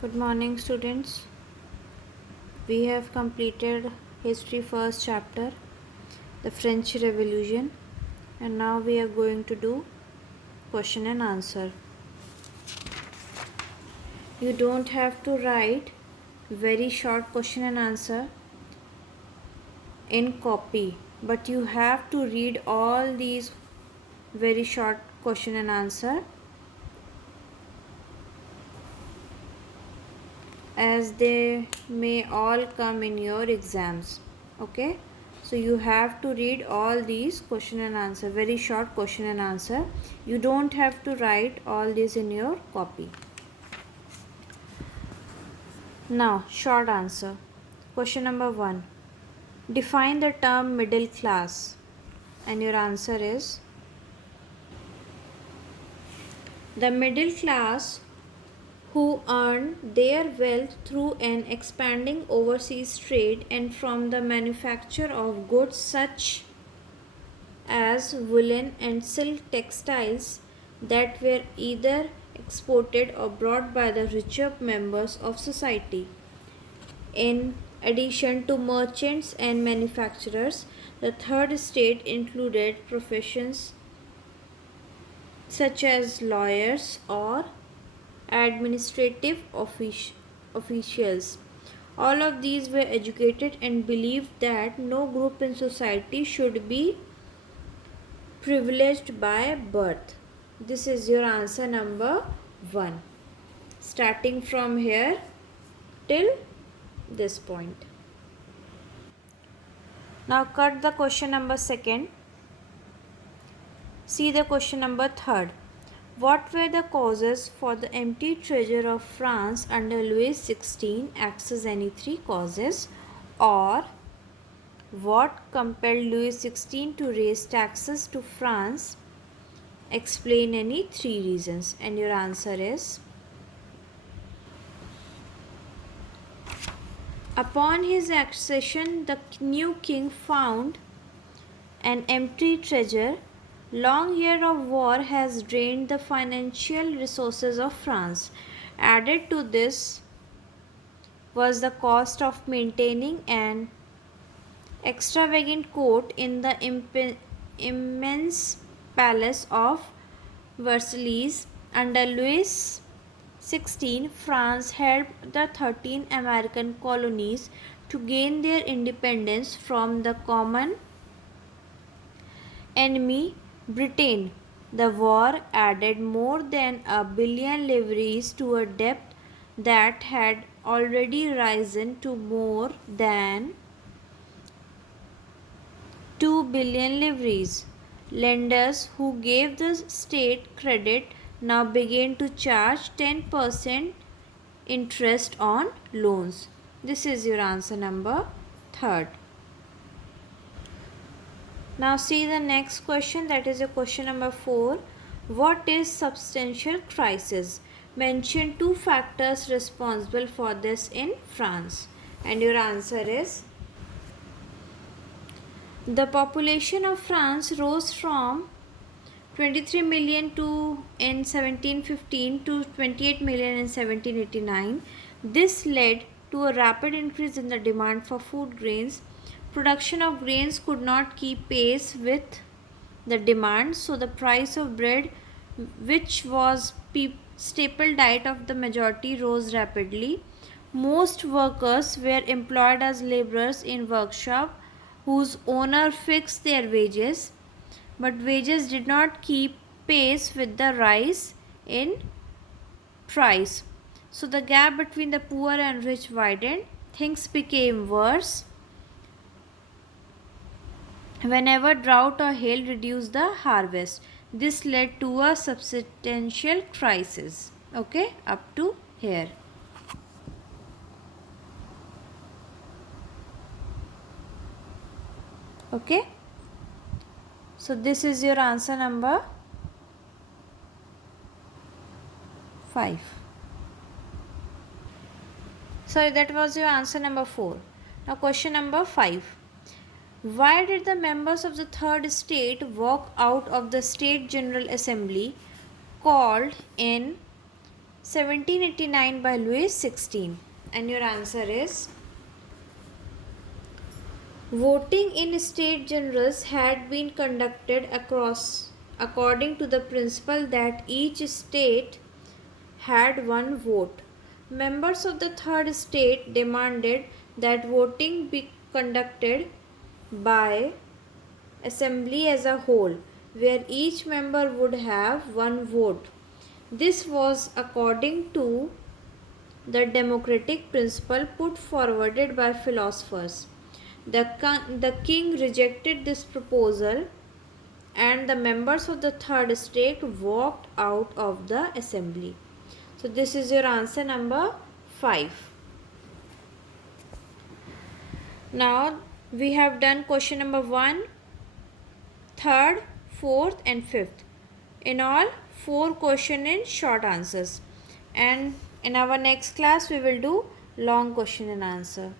Good morning, students. We have completed history first chapter, the French Revolution, and now we are going to do question and answer. You don't have to write very short question and answer in copy, but you have to read all these very short question and answer as they may all come in your exams. Okay, so you have to read all these question and answer, very short question and answer. You don't have to write all these in your copy. Now, short answer. Question number 1. Define the term middle class. And your answer is the middle class who earn their wealth through an expanding overseas trade and from the manufacture of goods such as woolen and silk textiles that were either exported or brought by the richer members of society. In addition to merchants and manufacturers, the third estate included professions such as lawyers or administrative officials. All of these were educated and believed that no group in society should be privileged by birth. This is your answer number 1. Starting from here till this point. Now cut the question number 2nd. See the question number 3rd. What were the causes for the empty treasury of France under Louis XVI? Access any 3 causes. Or what compelled Louis XVI to raise taxes to France? Explain any 3 reasons. And your answer is, upon his accession, the new king found an empty treasure. Long year of war has drained the financial resources of France. Added to this was the cost of maintaining an extravagant court in the immense palace of Versailles. Under Louis XVI, France helped the 13 American colonies to gain their independence from the common enemy, Britain. The war added more than $1 billion livres to a debt that had already risen to more than 2 billion livres. Lenders who gave the state credit now began to charge 10% interest on loans. This is your answer number 3rd. Now see the next question, that is your question number 4. What is substantial crisis? Mention 2 factors responsible for this in France. And your answer is, the population of France rose from 23 million in 1715 to 28 million in 1789. This led to a rapid increase in the demand for food grains. Production of grains could not keep pace with the demand, so the price of bread, which was staple diet of the majority, rose rapidly. Most workers were employed as laborers in workshop whose owner fixed their wages, but wages did not keep pace with the rise in price. So the gap between the poor and rich widened. Things became worse whenever drought or hail reduced the harvest. This led to a substantial crisis. Okay, up to here. Okay, so this is your answer number 5. Sorry, that was your answer number 4. Now question number 5. Why did the members of the third estate walk out of the State General Assembly called in 1789 by Louis XVI. And your answer is voting in state generals had been conducted according to the principle that each state had one vote. Members of the third state demanded that voting be conducted by assembly as a whole, where each member would have one vote. This was according to the democratic principle put forwarded by philosophers. The king rejected this proposal and the members of the third state walked out of the assembly. So this is your answer number 5. Now we have done question number 1, 3rd, 4th and 5th. In all 4 question in short answers. And in our next class we will do long question and answer.